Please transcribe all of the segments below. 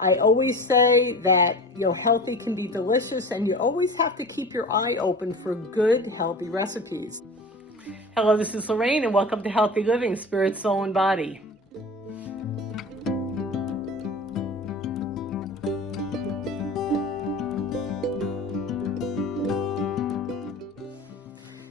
I always say that, healthy can be delicious, and you always have to keep your eye open for good, healthy recipes. Hello, this is Lorraine, and welcome to Healthy Living, Spirit, Soul, and Body.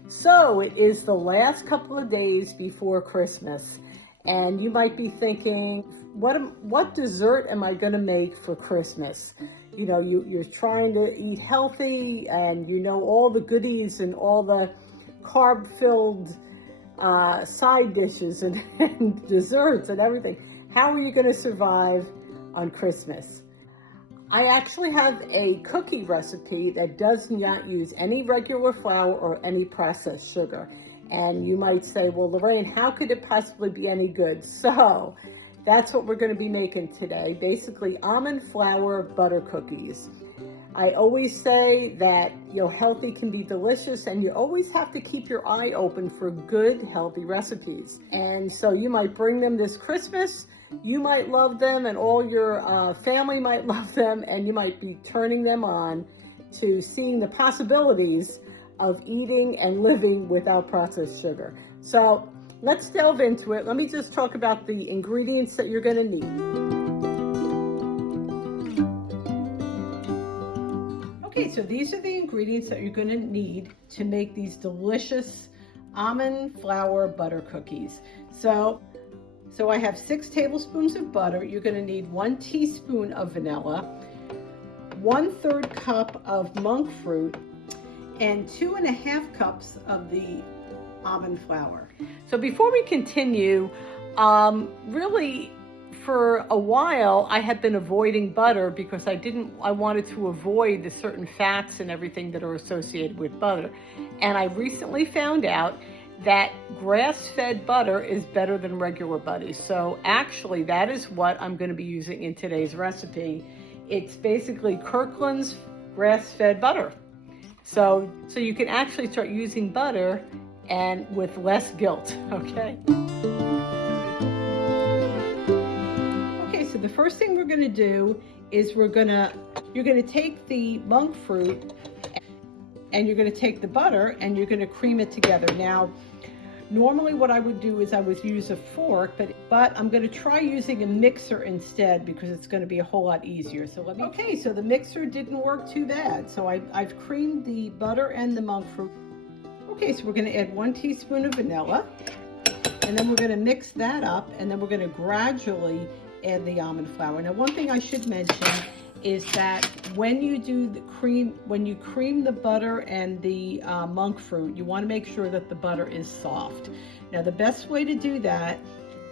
So it is the last couple of days before Christmas, and you might be thinking, what dessert am I going to make for Christmas? You're trying to eat healthy, and all the goodies and all the carb-filled side dishes and desserts and everything. How are you going to survive on Christmas? I actually have a cookie recipe that does not use any regular flour or any processed sugar. And you might say, well, Lorraine, how could it possibly be any good? So that's what we're going to be making today. Basically, almond flour butter cookies. I always say that, healthy can be delicious, and you always have to keep your eye open for good, healthy recipes. And so you might bring them this Christmas. You might love them, and all your family might love them, and you might be turning them on to seeing the possibilities of eating and living without processed sugar. So let's delve into it. Let me just talk about the ingredients that you're going to need. Okay, so these are the ingredients that you're going to need to make these delicious almond flour butter cookies. So I have 6 tablespoons of butter. You're going to need 1 teaspoon of vanilla, 1/3 cup of monk fruit, and 2.5 cups of the almond flour. So before we continue, really for a while I had been avoiding butter because I wanted to avoid the certain fats and everything that are associated with butter. And I recently found out that grass-fed butter is better than regular butter. So actually that is what I'm going to be using in today's recipe. It's basically Kirkland's grass-fed butter. So you can actually start using butter and with less guilt, okay? Okay, so the first thing we're going to do is you're going to take the monk fruit and you're going to take the butter and you're going to cream it together. Now, normally what I would do is I would use a fork, but I'm going to try using a mixer instead because it's going to be a whole lot easier. So okay, so the mixer didn't work too bad. So I've creamed the butter and the monk fruit. Okay, so we're going to add 1 teaspoon of vanilla, and then we're going to mix that up, and then we're going to gradually add the almond flour. Now, one thing I should mention is that when you cream the butter and the monk fruit, you want to make sure that the butter is soft. Now, the best way to do that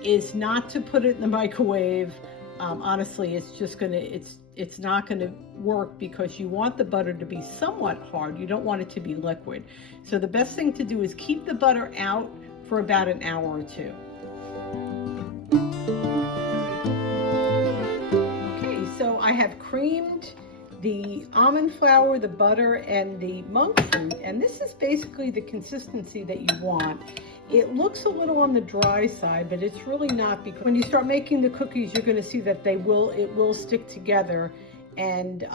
is not to put it in the microwave. Honestly, it's not going to work because you want the butter to be somewhat hard. You don't want it to be liquid. So the best thing to do is keep the butter out for about an hour or 2. So I have creamed the almond flour, the butter, and the monk fruit, and this is basically the consistency that you want. It looks a little on the dry side, but it's really not, because when you start making the cookies, you're going to see that it will stick together and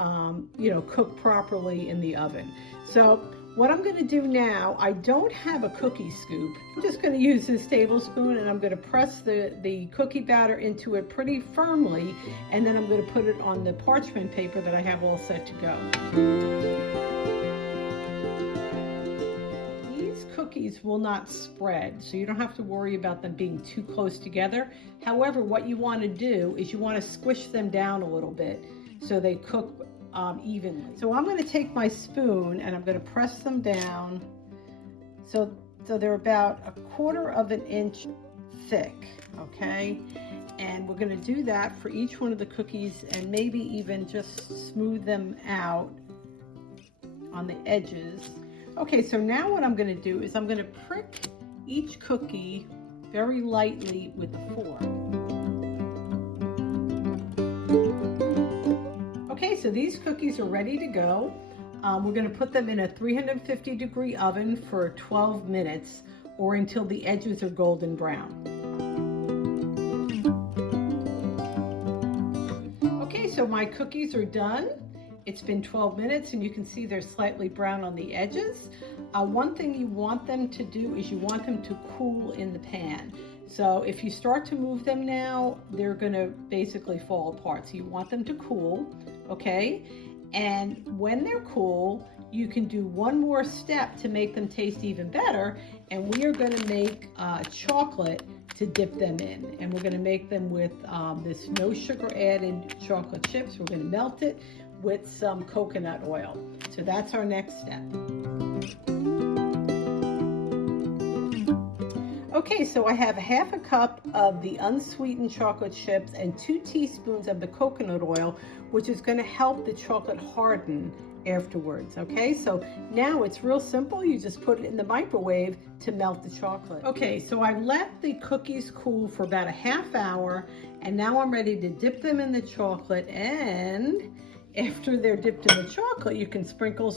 cook properly in the oven. So what I'm going to do now, I don't have a cookie scoop. I'm just going to use this tablespoon, and I'm going to press the cookie batter into it pretty firmly, and then I'm going to put it on the parchment paper that I have all set to go. These cookies will not spread, so you don't have to worry about them being too close together. However, what you want to do is you want to squish them down a little bit so they cook evenly. So I'm going to take my spoon and I'm going to press them down so they're about 1/4 of an inch thick, okay? And we're going to do that for each one of the cookies, and maybe even just smooth them out on the edges. Okay, so now what I'm going to do is I'm going to prick each cookie very lightly with a fork. Okay, so these cookies are ready to go. We're going to put them in a 350-degree oven for 12 minutes or until the edges are golden brown. so my cookies are done. It's been 12 minutes and you can see they're slightly brown on the edges. One thing you want them to do is you want them to cool in the pan. So if you start to move them now, they're gonna basically fall apart. So you want them to cool, okay? And when they're cool, you can do one more step to make them taste even better. And we are gonna make chocolate to dip them in. And we're gonna make them with this no sugar added chocolate chips. We're gonna melt it with some coconut oil. So that's our next step. Okay, so I have half a cup of the unsweetened chocolate chips and 2 teaspoons of the coconut oil, which is going to help the chocolate harden afterwards. Okay, so now it's real simple. You just put it in the microwave to melt the chocolate. Okay, so I let the cookies cool for about a half hour, and now I'm ready to dip them in the chocolate. And after they're dipped in the chocolate, you can sprinkle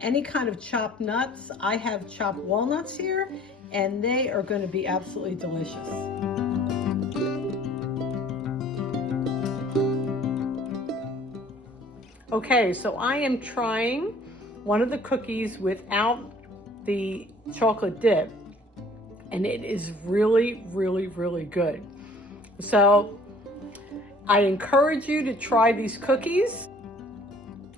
any kind of chopped nuts. I have chopped walnuts here, and they are going to be absolutely delicious. Okay, so I am trying one of the cookies without the chocolate dip, and it is really, really, really good. So I encourage you to try these cookies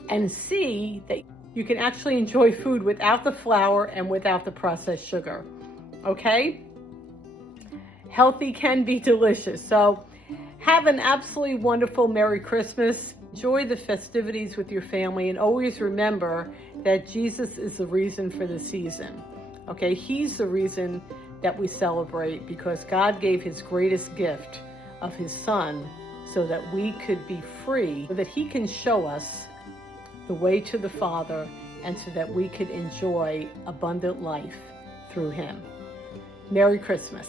and see that you can actually enjoy food without the flour and without the processed sugar. Okay? Healthy can be delicious. So have an absolutely wonderful Merry Christmas. Enjoy the festivities with your family, and always remember that Jesus is the reason for the season. Okay? He's the reason that we celebrate, because God gave his greatest gift of his Son so that we could be free, so that he can show us the way to the Father, and so that we could enjoy abundant life through him. Merry Christmas.